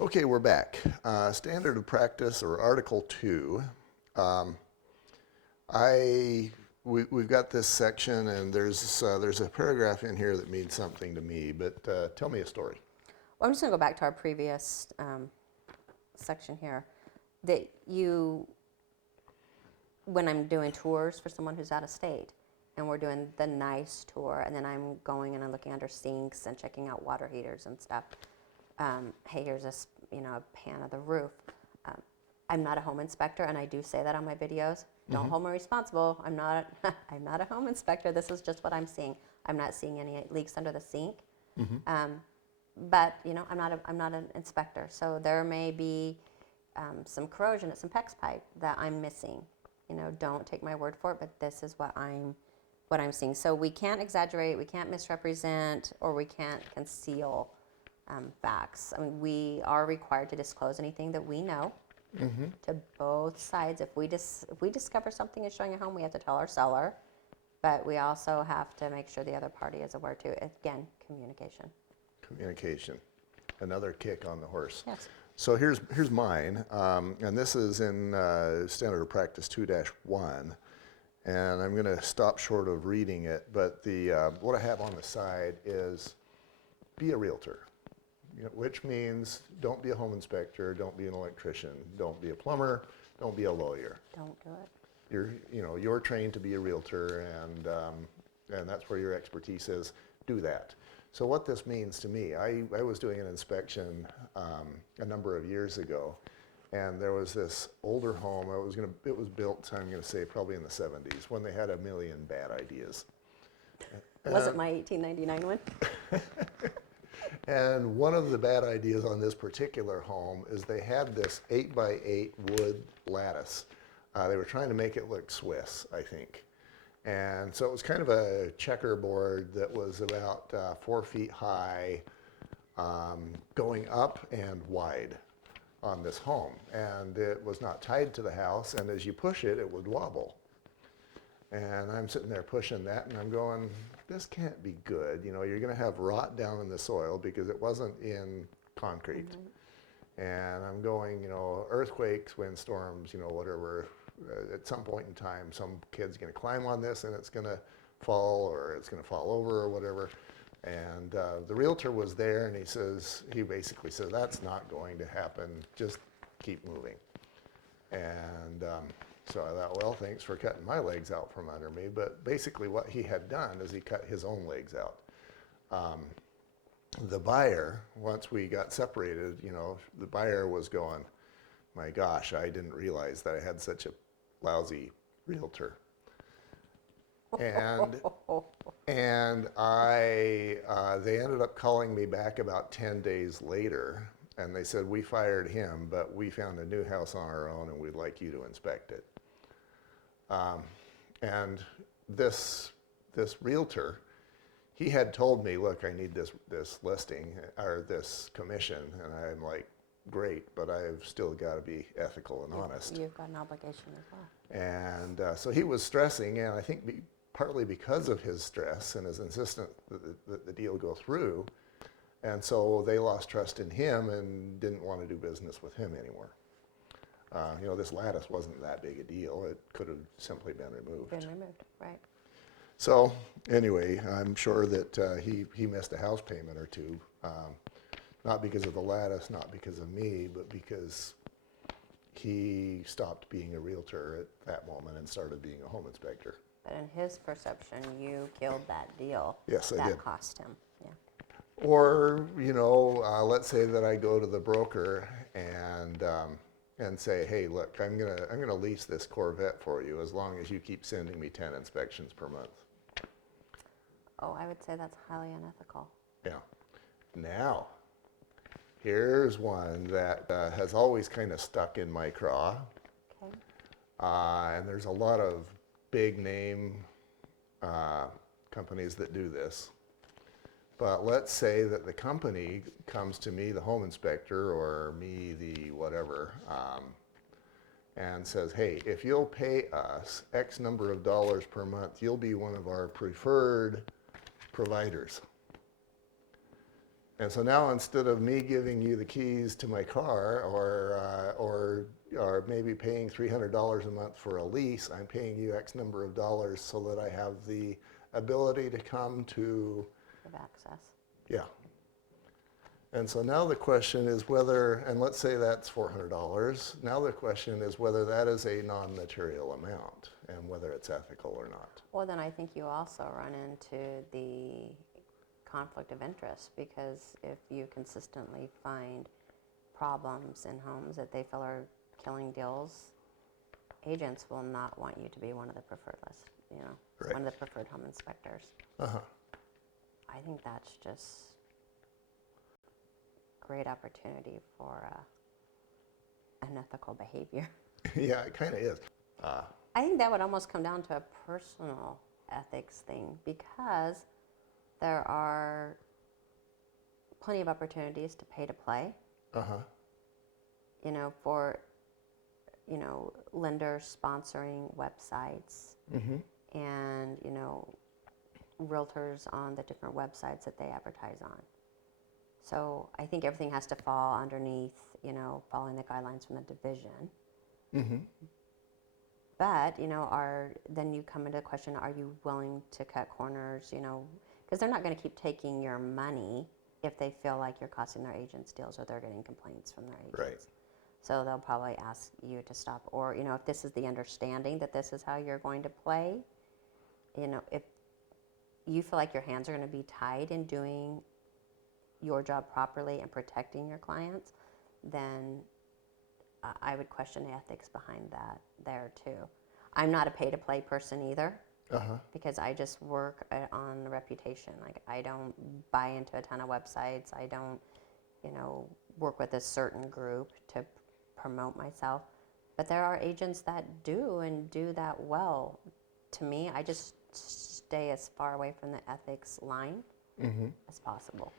Okay, we're back. Standard of practice or Article 2. Um, we've got this section, and there's a paragraph in here that means something to me. But tell me a story. Well, I'm just going to go back to our previous section here. That you, when I'm doing tours for someone who's out of state, and we're doing the nice tour, and then I'm going and I'm looking under sinks and checking out water heaters and stuff. Hey, here's a pan of the roof. Um, I'm not a home inspector, and I do say that on my videos. Don't hold me responsible. I'm not. I'm not a home inspector. This is just what I'm seeing. I'm not seeing any leaks under the sink. But I'm not an inspector, so there may be some corrosion at some PEX pipe that I'm missing. Don't take my word for it, but this is what I'm seeing. So we can't exaggerate, we can't misrepresent, or we can't conceal facts. I mean, we are required to disclose anything that we know to both sides. If we discover something is showing a home, we have to tell our seller, but we also have to make sure the other party is aware too. Again, communication. Communication. Another kick on the horse. Yes. So here's mine, and this is in Standard of Practice 2-1, and I'm going to stop short of reading it, but what I have on the side is be a realtor, which means don't be a home inspector, don't be an electrician, don't be a plumber, don't be a lawyer. Don't do it. You're trained to be a realtor, and that's where your expertise is. Do that. So what this means to me, I was doing an inspection a number of years ago, and there was this older home. It was built, I'm going to say, probably in the 70s, when they had a million bad ideas. Wasn't my 1899 one? And one of the bad ideas on this particular home is they had this 8x8 wood lattice. They were trying to make it look Swiss, I think. And so it was kind of a checkerboard that was about 4 feet high, going up and wide on this home. And it was not tied to the house, and as you push it, it would wobble. And I'm sitting there pushing that, and I'm going, this can't be good. You're going to have rot down in the soil because it wasn't in concrete. And I'm going, earthquakes, windstorms, whatever. At some point in time, some kid's going to climb on this and it's going to fall, or it's going to fall over or whatever. And the realtor was there, and he basically said, that's not going to happen. Just keep moving. And so I thought, well, thanks for cutting my legs out from under me. But basically what he had done is he cut his own legs out. The buyer, once we got separated, the buyer was going, my gosh, I didn't realize that I had such a lousy realtor. And they ended up calling me back about 10 days later, and they said, we fired him, but we found a new house on our own, and we'd like you to inspect it. And this realtor, he had told me, look, I need this listing or this commission, and I'm like, great, but I've still got to be ethical and honest. You've got an obligation as well. And so he was stressing, and I think partly because of his stress and his insistence that the deal go through, and so they lost trust in him and didn't want to do business with him anymore. This lattice wasn't that big a deal. It could have simply been removed. Right. So anyway, I'm sure that he missed a house payment or two. Not because of the lattice, not because of me, but because he stopped being a realtor at that moment and started being a home inspector. But in his perception, you killed that deal. Yes, I did. That cost him. Yeah. Or, let's say that I go to the broker and say, hey, look, I'm gonna lease this Corvette for you as long as you keep sending me 10 inspections per month. Oh, I would say that's highly unethical. Yeah. Now, here's one that has always kind of stuck in my craw. Okay. And there's a lot of big name companies that do this. But let's say that the company comes to me, the home inspector, or me, the whatever, and says, hey, if you'll pay us X number of dollars per month, you'll be one of our preferred providers. And so now instead of me giving you the keys to my car or maybe paying $300 a month for a lease, I'm paying you X number of dollars so that I have the ability to come to, Of access. yeah. And so now the question is whether, and let's say that's $400, now the question is whether that is a non-material amount and whether it's ethical or not. Well, then I think you also run into the conflict of interest, because if you consistently find problems in homes that they feel are killing deals, agents will not want you to be one of the preferred list, Right. one of the preferred home inspectors. Uh-huh. I think that's just great opportunity for unethical behavior. Yeah, it kind of is. I think that would almost come down to a personal ethics thing, because there are plenty of opportunities to pay to play, Uh-huh. for, lenders sponsoring websites Mm-hmm. and, realtors on the different websites that they advertise on. So I think everything has to fall underneath, following the guidelines from the division. Mm-hmm. But, then you come into the question, are you willing to cut corners, because they're not going to keep taking your money if they feel like you're costing their agents deals or they're getting complaints from their agents. Right. So they'll probably ask you to stop. Or, if this is the understanding that this is how you're going to play, if you feel like your hands are going to be tied in doing your job properly and protecting your clients, then I would question the ethics behind that there too. I'm not a pay-to-play person either, Uh-huh. because I just work on reputation. Like, I don't buy into a ton of websites. I don't, work with a certain group to promote myself. But there are agents that do and do that well. To me, I just stay as far away from the ethics line Mm-hmm. as possible.